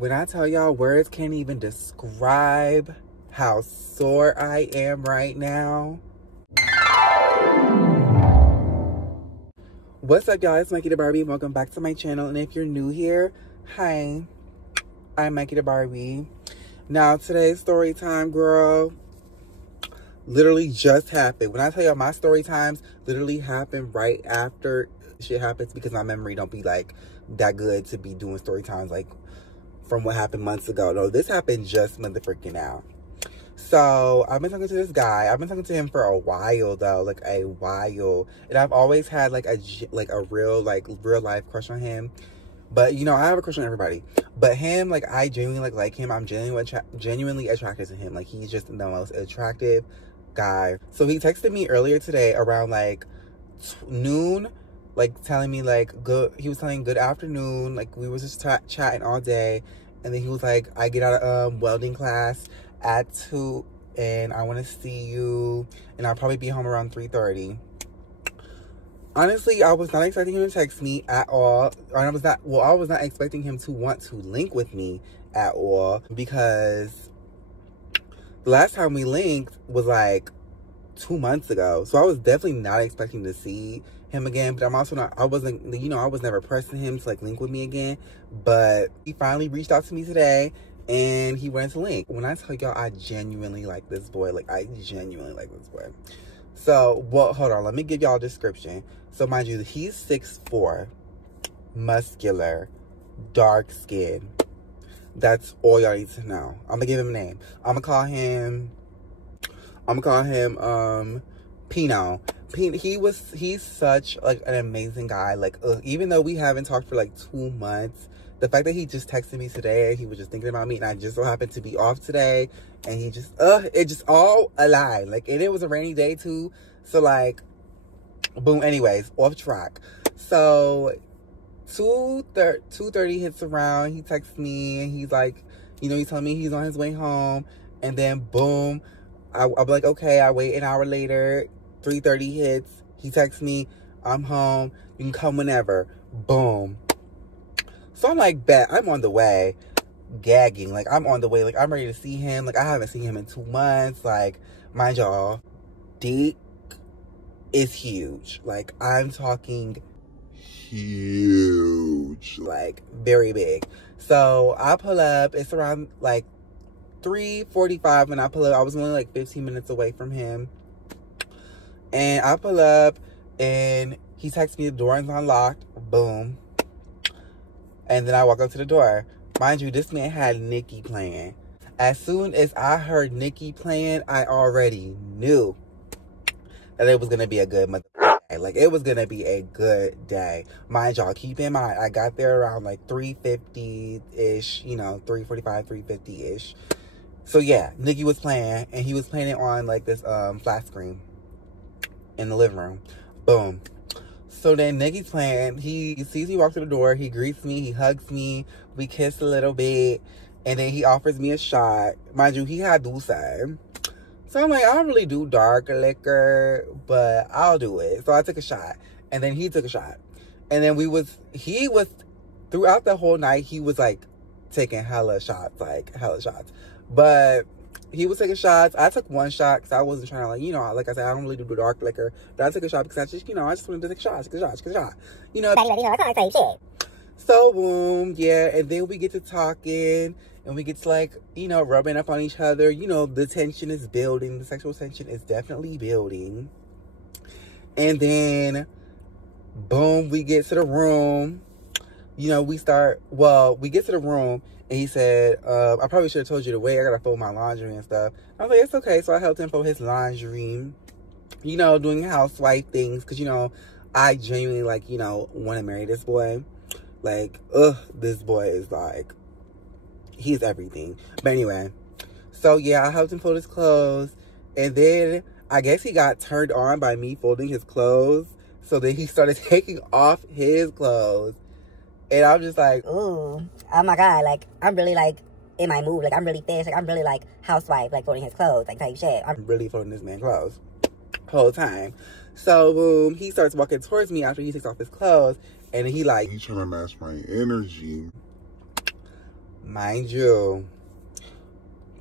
When I tell y'all, words can't even describe how sore I am right now. What's up, y'all? It's Mikeyydabarbie. Welcome back to my channel. And if you're new here, hi, I'm Mikeyydabarbie. Now, today's story time, girl, literally just happened. When I tell y'all, my story times literally happen right after shit happens, because my memory don't be like that good to be doing story times like from what happened months ago. No, this happened just motherfucking now. So I've been talking to this guy. I've been talking to him for a while though, like a while, and I've always had like a real life crush on him. But you know, I have a crush on everybody, but him, like, I genuinely like him. I'm genuinely attracted to him. Like, he's just the most attractive guy. So he texted me earlier today around like noon, like telling me like he was telling good afternoon. Like, we was just chatting all day, and then he was like, I get out of welding class at 2 and I want to see you, and I'll probably be home around 3:30. Honestly, I was not expecting him to text me at all. I was not expecting him to want to link with me at all, because the last time we linked was like 2 months ago. So I was definitely not expecting to see him again. But I was never pressing him to like link with me again. But he finally reached out to me today, and he wanted to link. When I tell y'all, I genuinely like this boy. Like, I genuinely like this boy. So, well, hold on. Let me give y'all a description. So, mind you, he's 6'4", muscular, dark skin. That's all y'all need to know. I'm gonna give him a name. I'm gonna call him Pino. He's such like an amazing guy. Like, even though we haven't talked for like 2 months, the fact that he just texted me today, he was just thinking about me, and I just so happened to be off today, and he just, it just all aligned. Like, and it was a rainy day too, so like, boom. Anyways, off track. So 2:30 hits around, he texts me, and he's like, you know, he's telling me he's on his way home, and then boom, I'm like, okay. I wait an hour later, 3:30 hits, he texts me, I'm home, you can come whenever. Boom. So I'm like, bet, I'm on the way, gagging. Like, I'm on the way. Like, I'm ready to see him. Like, I haven't seen him in 2 months. Like, mind y'all, dick is huge. Like, I'm talking huge. Like, very big. So I pull up. It's around like 3:45 when I pull up. I was only like 15 minutes away from him. And I pull up, and he texts me, the door is unlocked. Boom. And then I walk up to the door. Mind you, this man had Nicki playing. As soon as I heard Nicki playing, I already knew that it was going to be a good day. Like, it was going to be a good day. Mind y'all, keep in mind, I got there around like 3:50-ish, you know, 3:45, 3:50-ish. So yeah, Nicki was playing, and he was playing it on like this flat screen in the living room. Boom. So then Nicki's playing. He sees me walk through the door. He greets me. He hugs me. We kiss a little bit. And then he offers me a shot. Mind you, he had dulce. So I'm like, I don't really do dark liquor, but I'll do it. So I took a shot. And then he took a shot. And then he was, throughout the whole night, he was like taking hella shots. But he was taking shots. I took one shot because I wasn't trying to, like, you know, like I said, I don't really do dark liquor. But I took a shot because I just wanted to take a shot. You know, that kind of shit. So, boom, yeah. And then we get to talking, and we get to, like, you know, rubbing up on each other. You know, the tension is building. The sexual tension is definitely building. And then, boom, we get to the room. You know, we get to the room, and he said, I probably should have told you to wait. I got to fold my laundry and stuff. I was like, it's okay. So I helped him fold his laundry, you know, doing housewife things. Because, you know, I genuinely, like, you know, want to marry this boy. Like, this boy is, like, he's everything. But anyway, so, yeah, I helped him fold his clothes. And then I guess he got turned on by me folding his clothes. So then he started taking off his clothes. And I'm just like, ooh, oh my God, like, I'm really, like, in my mood. Like, I'm really fish. Like, I'm really, like, housewife, like, folding his clothes, like, type shit. I'm really folding this man's clothes whole time. So, boom, he starts walking towards me after he takes off his clothes. And he, like, he's trying to match my energy. Mind you,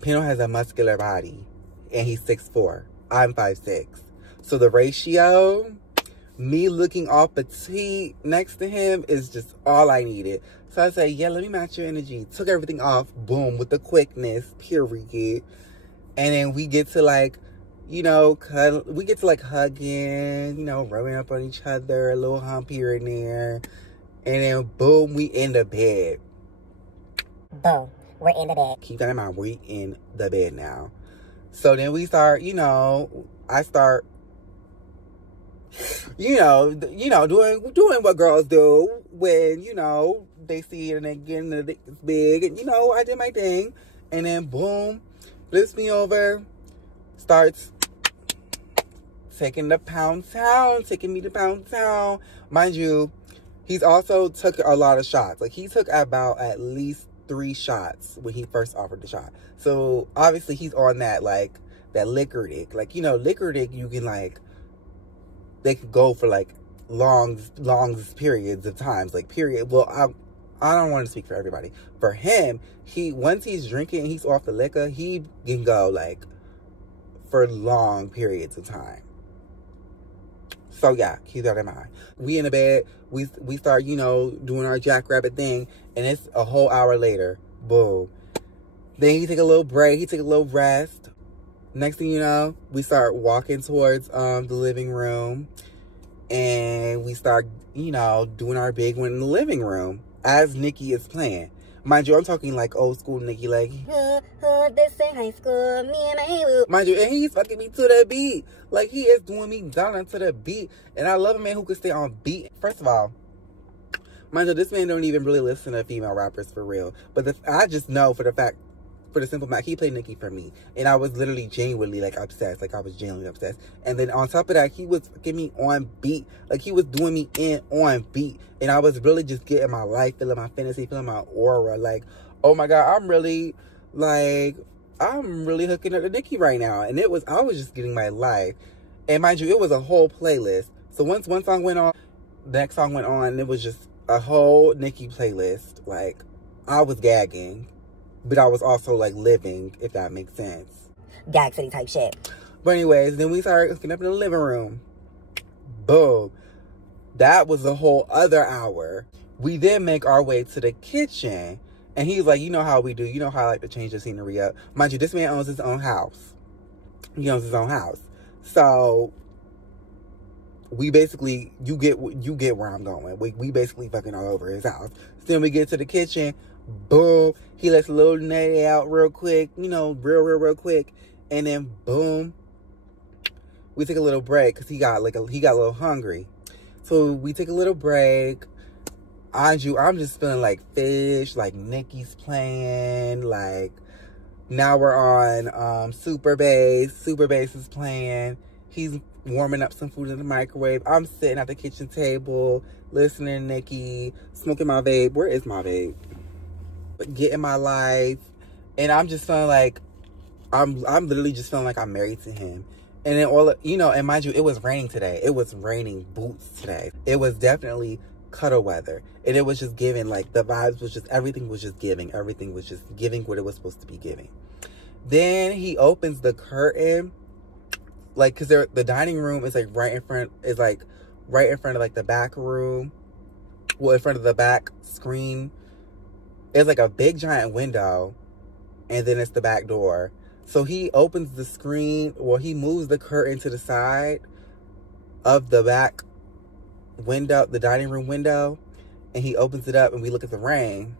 Pino has a muscular body, and he's 6'4". I'm 5'6". So the ratio, me looking all petite next to him is just all I needed. So I said, yeah, let me match your energy. Took everything off, boom, with the quickness, period. And then we get to like, you know, we get to like hugging, you know, rubbing up on each other, a little hump here and there. And then boom, we in the bed. Boom, we're in the bed. Keep that in mind, we in the bed now. So then we start, you know, I start, doing what girls do when, you know, they see it and they get in the dick is big. And, you know, I did my thing. And then boom, flips me over, starts taking me to Pound Town. Mind you, he's also took a lot of shots. Like, he took about at least 3 shots when he first offered the shot. So obviously he's on that, like, that liquor dick. Like, you know, liquor dick, you can, like, they could go for like long periods of times, like, period. Well, I don't want to speak for everybody. For him, once he's drinking and he's off the liquor, he can go like for long periods of time. So yeah, keep that in mind. We in the bed, we start, you know, doing our jackrabbit thing, and it's a whole hour later. Boom. Then he take a little break, he take a little rest. Next thing you know, we start walking towards the living room, and we start, you know, doing our big one in the living room as Nikki is playing. Mind you, I'm talking like old school Nikki, like, This ain't high school, me and my boo. mind you, and he's fucking me to the beat. Like, he is doing me down to the beat. And I love a man who can stay on beat. First of all, mind you, this man don't even really listen to female rappers for real. But I just know for the simple fact, he played Nikki for me. And I was literally genuinely, like, obsessed. Like, I was genuinely obsessed. And then on top of that, he was fucking me on beat. Like, he was doing me in on beat. And I was really just getting my life, feeling my fantasy, feeling my aura. Like, oh my God, I'm really hooking up to Nikki right now. And I was just getting my life. And mind you, it was a whole playlist. So once one song went on, the next song went on, and it was just a whole Nikki playlist. Like, I was gagging, but I was also like living, if that makes sense. Gag City type shit. But anyways, then we started hooking up in the living room. Boom. That was a whole other hour. We then make our way to the kitchen. And he's like, you know how we do. You know how I like to change the scenery up. Mind you, this man owns his own house. He owns his own house. So we basically, you get where I'm going. We basically fucking all over his house. So then we get to the kitchen. Boom. He lets a little natty out real quick. You know, real quick. And then boom. We take a little break because he got a little hungry. So we take a little break. I'm just feeling like fish. Like, Nikki's playing. Like, now we're on Super Bass. Super Bass is playing. He's warming up some food in the microwave. I'm sitting at the kitchen table, listening to Nikki, smoking my vape. Where is my vape? Getting my life. And I'm just feeling like, I'm literally just feeling like I'm married to him. And then and mind you, it was raining today. It was raining boots today. It was definitely cuddle weather. And it was just giving, like, the vibes was just, everything was just giving. Everything was just giving what it was supposed to be giving. Then he opens the curtain, like, because the dining room is, like, right in front of, like, the back room. Well, in front of the back screen. It's, like, a big, giant window. And then it's the back door. So he opens the screen, he moves the curtain to the side of the back window, the dining room window, and he opens it up, and we look at the rain.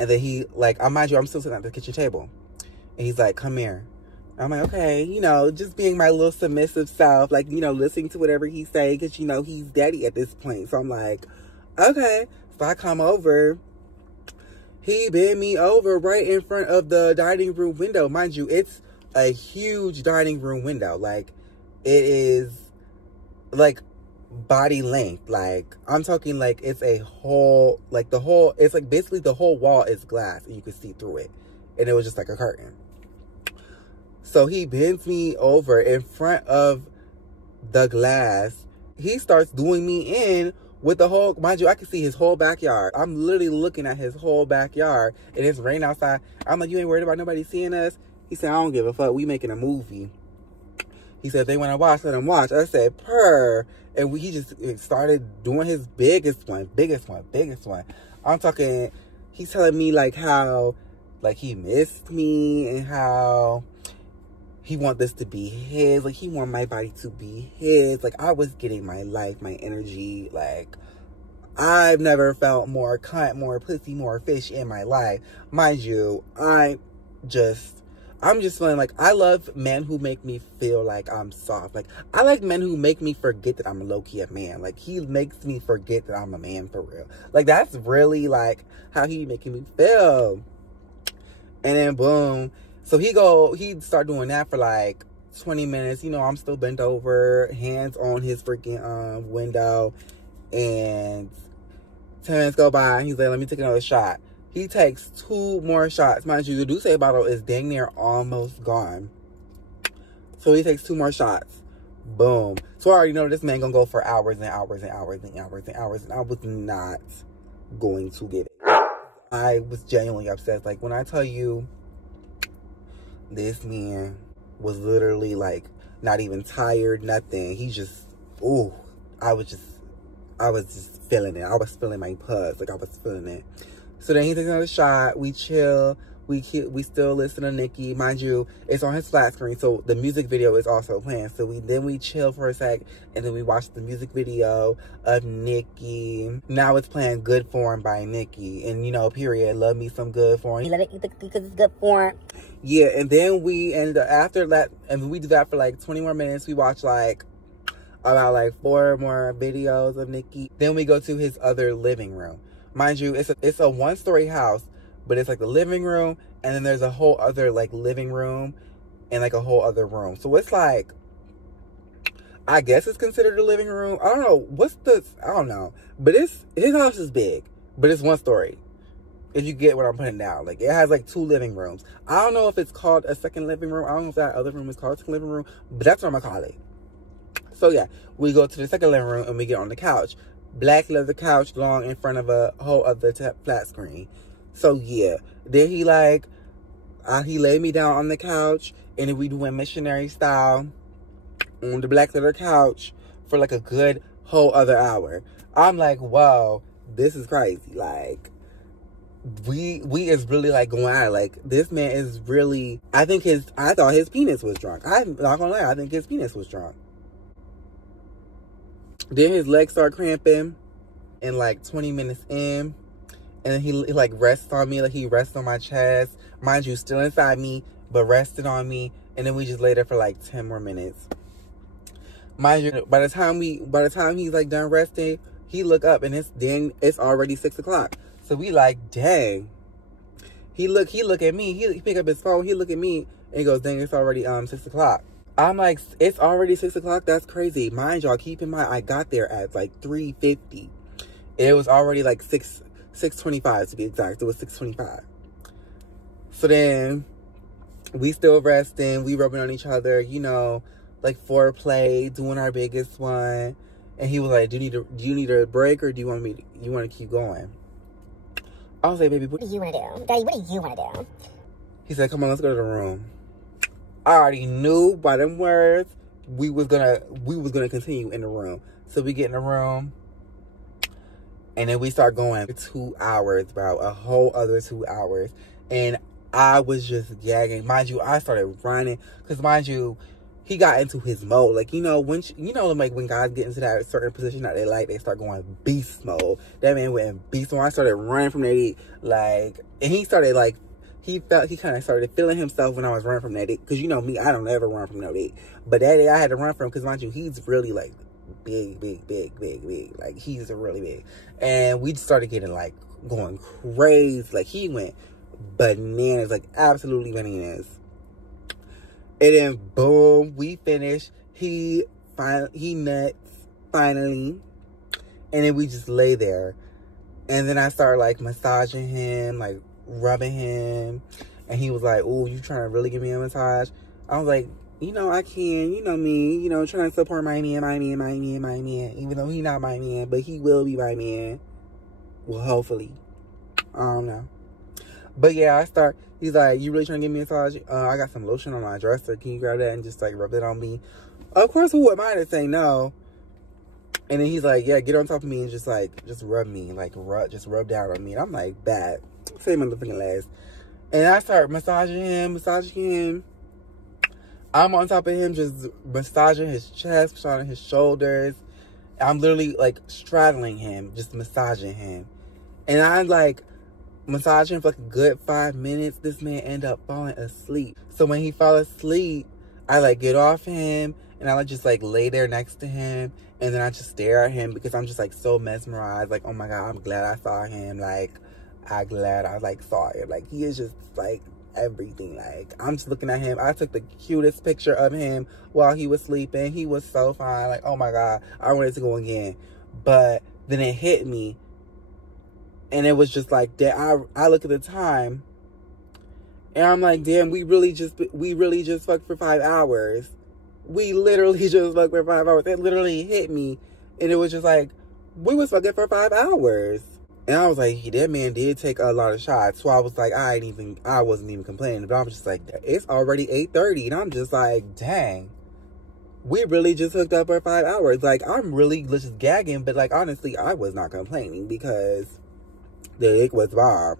And then he, like, mind you, I'm still sitting at the kitchen table. And he's like, come here. I'm like, okay, just being my little submissive self, like, listening to whatever he say, because, he's daddy at this point. So I'm like, okay. So I come over. He bent me over right in front of the dining room window. Mind you, it's a huge dining room window. Like, it is, like, body length. Like, I'm talking, like, it's a whole, like, it's, like, basically the whole wall is glass, and you can see through it. And it was just, like, a curtain. So he bends me over in front of the glass. He starts doing me in with the whole, mind you, I can see his whole backyard. I'm literally looking at his whole backyard, and it's raining outside. I'm like, you ain't worried about nobody seeing us? He said, I don't give a fuck. We making a movie. He said, if they want to watch, let them watch. I said, purr. And he just started doing his biggest one. I'm talking, he's telling me, like, how, like, he missed me and how he want this to be his. Like, he want my body to be his. Like, I was getting my life, my energy. Like, I've never felt more cunt, more pussy, more fish in my life. Mind you, I'm just feeling like I love men who make me feel like I'm soft. Like, I like men who make me forget that I'm low-key a man. Like, he makes me forget that I'm a man for real. Like, that's really, like, how he making me feel. And then, boom. So he start doing that for, like, 20 minutes. You know, I'm still bent over, hands on his freaking window. And 10 minutes go by, and he's like, let me take another shot. He takes 2 more shots. Mind you, the Douce bottle is dang near almost gone. So he takes 2 more shots. Boom. So I already know this man gonna go for hours and hours and hours and hours and hours. And I was not going to get it. I was genuinely upset. Like, when I tell you, this man was literally, like, not even tired, nothing. He just, ooh. I was just feeling it. I was feeling my pus. Like, I was feeling it. So then he takes another shot. We chill. We still listen to Nicki. Mind you, it's on his flat screen, so the music video is also playing. So we chill for a sec, and then we watch the music video of Nicki. Now it's playing Good Form by Nicki. And, you know, period. Love me some Good Form. You let it because it's good form. Yeah, and then we end up, after that, and we do that for like 20 more minutes. We watch like about like 4 more videos of Nicki. Then we go to his other living room. Mind you, it's a 1-story house, but it's like the living room, and then there's a whole other like living room and like a whole other room. So it's like, I guess it's considered a living room. I don't know. I don't know. But his house is big, but it's 1 story. If you get what I'm putting down. Like, it has like 2 living rooms. I don't know if it's called a second living room. I don't know if that other room is called a second living room, but that's what I'm gonna call it. So yeah, we go to the second living room and we get on the couch. Black leather couch, long in front of a whole other flat screen. So yeah, then he like, he laid me down on the couch, and then we doing missionary style on the black leather couch for like a good whole other hour. I'm like, whoa, this is crazy. Like, we is really like going at it. Like, this man is really, I thought his penis was drunk. I'm not gonna lie, I think his penis was drunk. Then his legs start cramping, and like 20 minutes in, and then he like rests on me, like he rests on my chest. Mind you, still inside me, but rested on me. And then we just lay there for like 10 more minutes. Mind you, by the time he's like done resting, he look up and it's already 6 o'clock. So we like, dang. He look at me. He pick up his phone. He look at me and he goes, dang, it's already 6 o'clock. I'm like, it's already 6 o'clock? That's crazy. Mind y'all, keep in mind, I got there at like 3:50. It was already like 6:25 to be exact. It was 6:25. So then, we still resting. We rubbing on each other, you know, like foreplay, doing our biggest one. And he was like, do you need a break, or do you want to keep going? I was like, baby, what do you want to do? Daddy, what do you want to do? He said, come on, let's go to the room. I already knew by them words we was gonna continue in the room. So we get in the room, and then we start going for 2 hours, bro. A whole other 2 hours. And I was just gagging. Mind you, I started running. Because mind you, he got into his mode. Like, you know, like when guys get into that certain position that they like, they start going beast mode. That man went in beast mode. I started running from that, like, and he started like, he kind of started feeling himself when I was running from that. Because you know me, I don't ever run from no dick. But that day I had to run from him because, mind you, he's really like big. Like, he's really big. And we started getting like going crazy. Like, he went bananas, like absolutely bananas. And then boom, we finished. He nuts finally. And then we just lay there. And then I started like massaging him, like rubbing him. And he was like, "Oh, you trying to really give me a massage?" I was like, you know, I can, you know me, you know, trying to support my man, even though he not my man, but he will be my man. Well, hopefully. I don't know. But yeah, he's like, you really trying to give me a massage? I got some lotion on my dresser. Can you grab that and just like rub it on me? Of course, who am I to say no? And then he's like, yeah, get on top of me and just rub me. Like, just rub down on me. And I'm like, bad. Say my fucking last. And I start massaging him. I'm on top of him, just massaging his chest, massaging his shoulders. I'm literally, like, straddling him, just massaging him. And I'm, like, massaging for like a good 5 minutes. This man ended up falling asleep. So when he fell asleep, I, like, get off him, and I, like, just, like, lay there next to him. And then I just stare at him because I'm just, like, so mesmerized. Like, oh, my God, I'm glad I saw him. Like, I'm glad I, like, saw him. Like, he is just, like, everything. Like, I'm just looking at him. I took the cutest picture of him while he was sleeping. He was so fine. Like, oh my God, I wanted to go again. But then it hit me, and it was just like that. I look at the time, and I'm like, damn, we really just fucked for 5 hours. We literally just fucked for 5 hours. It literally hit me, and it was just like, we was fucking for 5 hours. And I was like, that man did take a lot of shots. So I was like, I wasn't even complaining. But I was just like, it's already 8:30. And I'm just like, dang. We really just hooked up for 5 hours. Like, I'm really just gagging. But, like, honestly, I was not complaining because the dick was bomb.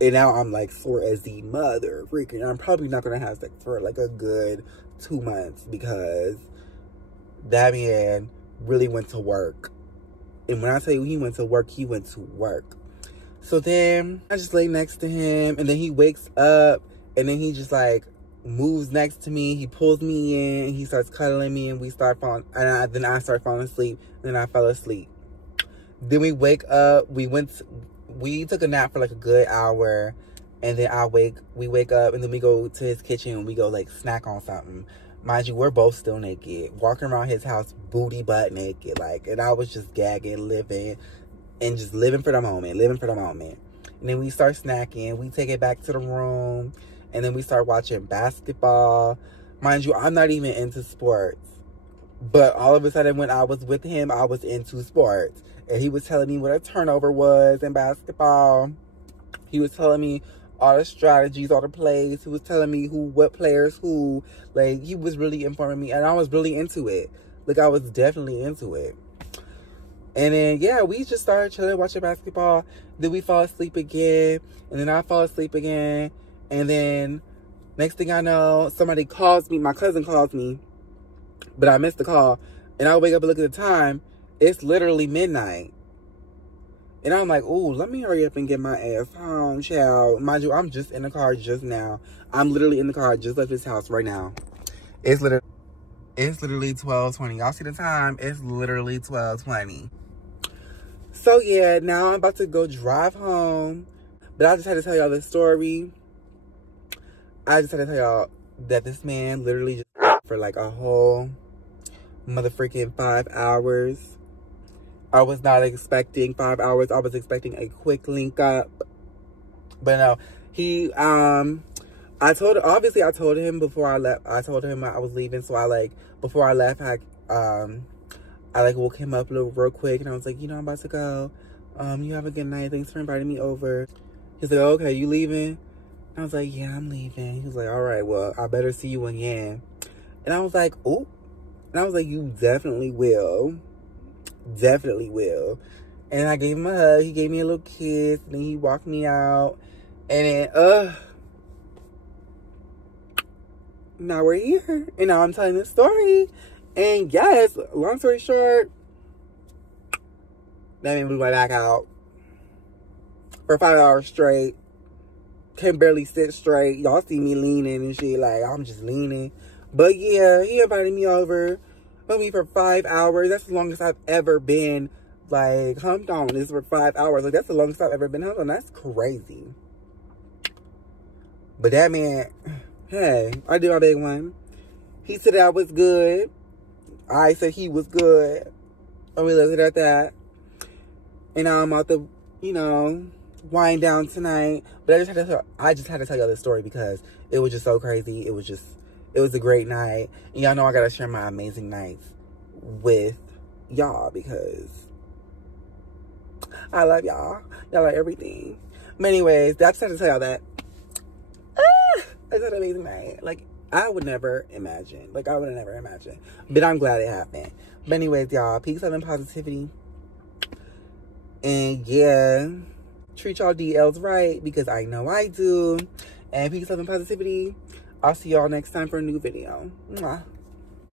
And now I'm, like, sore as the mother freaking. I'm probably not going to have sex for, like, a good 2 months because that man really went to work. And when I tell you he went to work, he went to work. So then I just lay next to him, and then he wakes up, and then he just like moves next to me. He pulls me in, he starts cuddling me, and we start falling. And then I start falling asleep. And then I fell asleep. Then we wake up. We took a nap for like a good hour, and then we wake up, and then we go to his kitchen, and we go like snack on something. Mind you, we're both still naked, walking around his house, booty butt naked, like, and I was just gagging, living for the moment. And then we start snacking, we take it back to the room, and then we start watching basketball. Mind you, I'm not even into sports, but all of a sudden when I was with him, I was into sports, and he was telling me what a turnover was in basketball. He was telling me all the strategies, all the plays. He was telling me what players who. Like, he was really informing me, and I was really into it. Like, I was definitely into it. And then, yeah, we just started chilling, watching basketball. Then we fall asleep again, and then I fall asleep again. And then, next thing I know, somebody calls me. My cousin calls me, but I missed the call. And I wake up and look at the time. It's literally midnight. And I'm like, ooh, let me hurry up and get my ass home, child. Mind you, I'm just in the car just now. I'm literally in the car. I just left his house right now. It's literally 12:20. Y'all see the time? It's literally 12:20. So, yeah, now I'm about to go drive home. But I just had to tell y'all this story. I just had to tell y'all that this man literally just for like a whole motherfucking 5 hours. I was not expecting 5 hours. I was expecting a quick link up. But no, I told him before I left. I told him I was leaving. So before I left, I woke him up real quick. And I was like, you know, I'm about to go. You have a good night. Thanks for inviting me over. He's like, okay, you leaving? And I was like, yeah, I'm leaving. He was like, all right, well, I better see you again. And I was like, oh. And I was like, you definitely will. Definitely will. And I gave him a hug. He gave me a little kiss. And then he walked me out. And then, now we're here. And now I'm telling this story. And yes, long story short, that man blew my back out for 5 hours straight. Can barely sit straight. Y'all see me leaning and shit. Like, I'm just leaning. But yeah, he invited me over. With me for 5 hours. That's the longest I've ever been, like, humped on. Is for 5 hours. Like, that's the longest I've ever been humped on. That's crazy. But that man, hey, I did my big one. He said I was good. I said he was good. And we left it at that. And now I'm about to, you know, wind down tonight. But I just had to tell y'all this story because it was just so crazy. It was just It was a great night. And y'all know I gotta share my amazing nights with y'all because I love y'all. Y'all are everything. But anyways, I just had to tell y'all that. I had an amazing night. Like, I would never imagine. Like, I would have never imagined. But I'm glad it happened. But anyways, y'all, peace, love, and positivity. And yeah, treat y'all DLs right because I know I do. And peace, love, and positivity. I'll see y'all next time for a new video. Mwah.